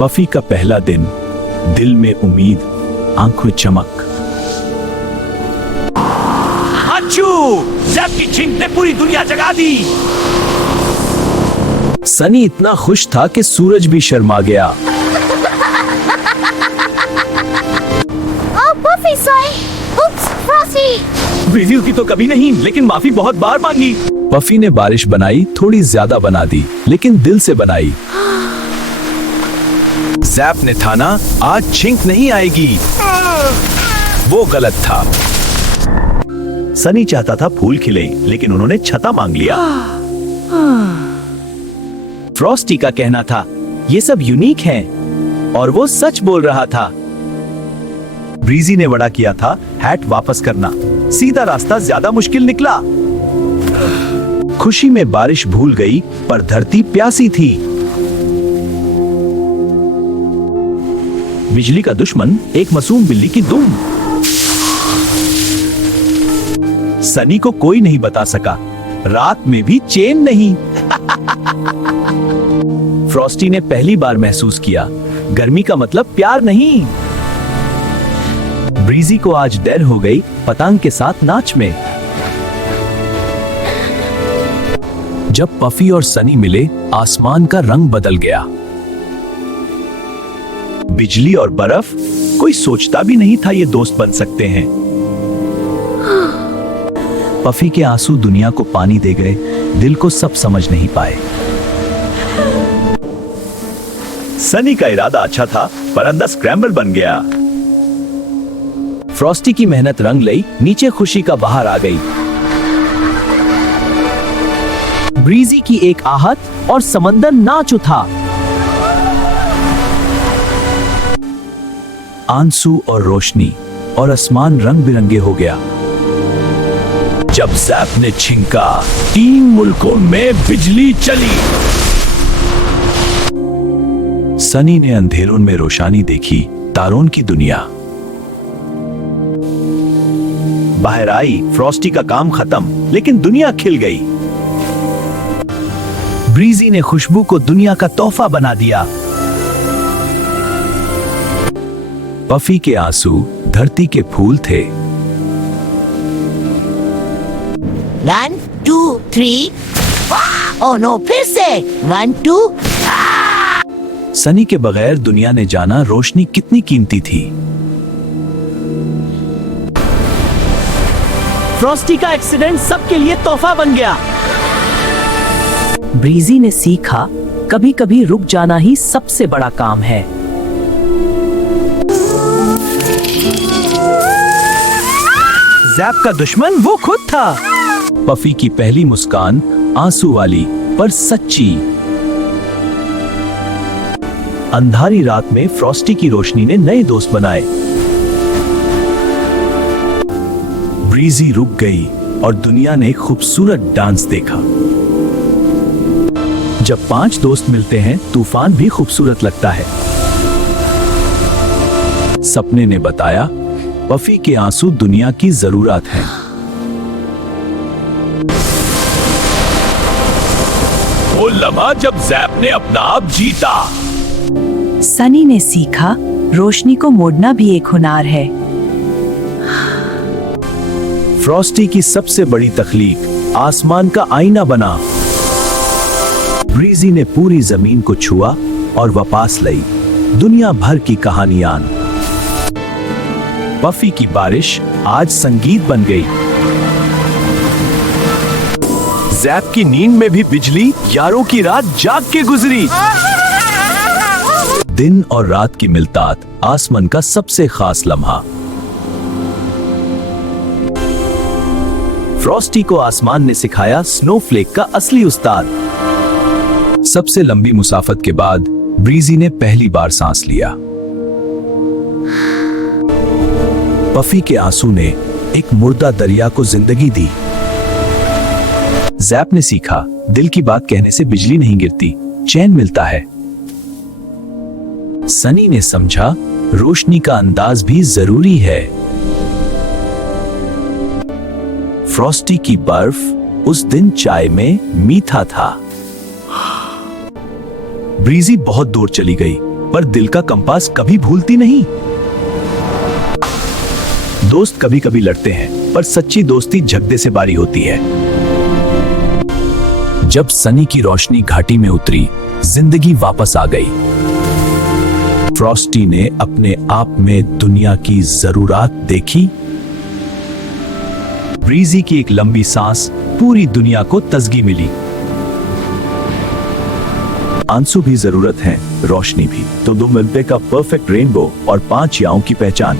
Puffy का पहला दिन, दिल में उम्मीद, आंखों चमक। ज़ैप की छिंक ने पूरी दुनिया जगा दी। सनी इतना खुश था कि सूरज भी शर्मा गया। पफी सॉरी, उप्स फ्रॉस्टी। ब्रीजी की तो कभी नहीं, लेकिन माफी बहुत बार मांगी। पफी ने बारिश बनाई, थोड़ी ज्यादा बना दी, लेकिन दिल से बनाई। ज़ैप ने ठाना आज छिंक नहीं आएगी। वो गलत था। सनी चाहता था फूल खिले, लेकिन उन्होंने छता मांग लिया। फ्रॉस्टी का कहना था ये सब यूनिक है, और वो सच बोल रहा था। ब्रीजी ने वड़ा किया था हैट वापस करना। सीधा रास्ता ज्यादा मुश्किल निकला। खुशी में बारिश भूल गई, पर धरती प्यासी थी। बिजली का दुश्मन एक मासूम बिल्ली की दुम। सनी को कोई नहीं बता सका, रात में भी चैन नहीं। फ्रॉस्टी ने पहली बार महसूस किया, गर्मी का मतलब प्यार नहीं। ब्रीजी को आज डर हो गई पतंग के साथ नाच में। जब पफी और सनी मिले, आसमान का रंग बदल गया। बिजली और बर्फ, कोई सोचता भी नहीं था ये दोस्त बन सकते हैं। पफी के आंसू दुनिया को पानी दे गए, दिल को सब समझ नहीं पाए। सनी का इरादा अच्छा था, पर अंदर स्क्रैम्बल बन गया। फ्रॉस्टी की मेहनत रंग लाई, नीचे खुशी का बहार आ गई। ब्रीजी की एक आहट और समंदर नाच उठा। आंसू और रोशनी और आसमान रंग बिरंगे हो गया। जब ज़ैप ने छिंका, 3 मुल्कों में बिजली चली। सनी ने अंधेरों में रोशनी देखी, तारों की दुनिया। बाहर आई, फ्रॉस्टी का काम खत्म, लेकिन दुनिया खिल गई। ब्रीजी ने खुशबू को दुनिया का तोहफा बना दिया। पफी के आंसू धरती के फूल थे। 1 2 3। ओह नो, फिर से 1 2। सनी के बगैर दुनिया ने जाना रोशनी कितनी कीमती थी। फ्रॉस्टी का एक्सीडेंट सबके लिए तोहफा बन गया। ब्रीजी ने सीखा, कभी कभी रुक जाना ही सबसे बड़ा काम है। ज़ैप का दुश्मन वो खुद था। पफी की पहली मुस्कान, आंसू वाली पर सच्ची। अंधारी रात में फ्रॉस्टी की रोशनी ने नए दोस्त बनाए। ब्रीजी रुक गई और दुनिया ने खूबसूरत डांस देखा। जब 5 दोस्त मिलते हैं, तूफान भी खूबसूरत लगता है। सपने ने बताया, पफी के आंसू दुनिया की जरूरत है। वो लम्हा जब ज़ैप ने अपना आप जीता। सनी ने सीखा, रोशनी को मोड़ना भी एक हुनर है। फ्रॉस्टी की सबसे बड़ी तख्लीक आसमान का आईना बना। ब्रीजी ने पूरी जमीन को छुआ और वापस लाई दुनिया भर की कहानियां। पफी की बारिश आज संगीत बन गई। ज़ैप की नींद में भी बिजली यारों की रात जाग के गुजरी। दिन और रात की मिलतात, आसमान का सबसे खास लम्हा। फ्रॉस्टी को आसमान ने सिखाया स्नोफ्लेक का असली उस्ताद। सबसे लंबी मुसाफत के बाद ब्रीजी ने पहली बार सांस लिया। पफी के आंसू ने एक मुर्दा दरिया को जिंदगी दी। ज़ैप ने सीखा, दिल की बात कहने से बिजली नहीं गिरती, चैन मिलता है। सनी ने समझा, रोशनी का अंदाज भी जरूरी है। फ्रॉस्टी की बर्फ उस दिन चाय में मीठा था। ब्रीजी बहुत दूर चली गई, पर दिल का कंपास कभी भूलती नहीं। दोस्त कभी कभी लड़ते हैं, पर सच्ची दोस्ती झगड़े से बारी होती है। जब सनी की रोशनी घाटी में उतरी, जिंदगी वापस आ गई। फ्रॉस्टी ने अपने आप में दुनिया की जरूरत देखी। ब्रीजी की एक लंबी सांस पूरी दुनिया को तजगी मिली। आंसू भी जरूरत है, रोशनी भी। तो दो मिलते का परफेक्ट रेनबो और 5 याओं की पहचान।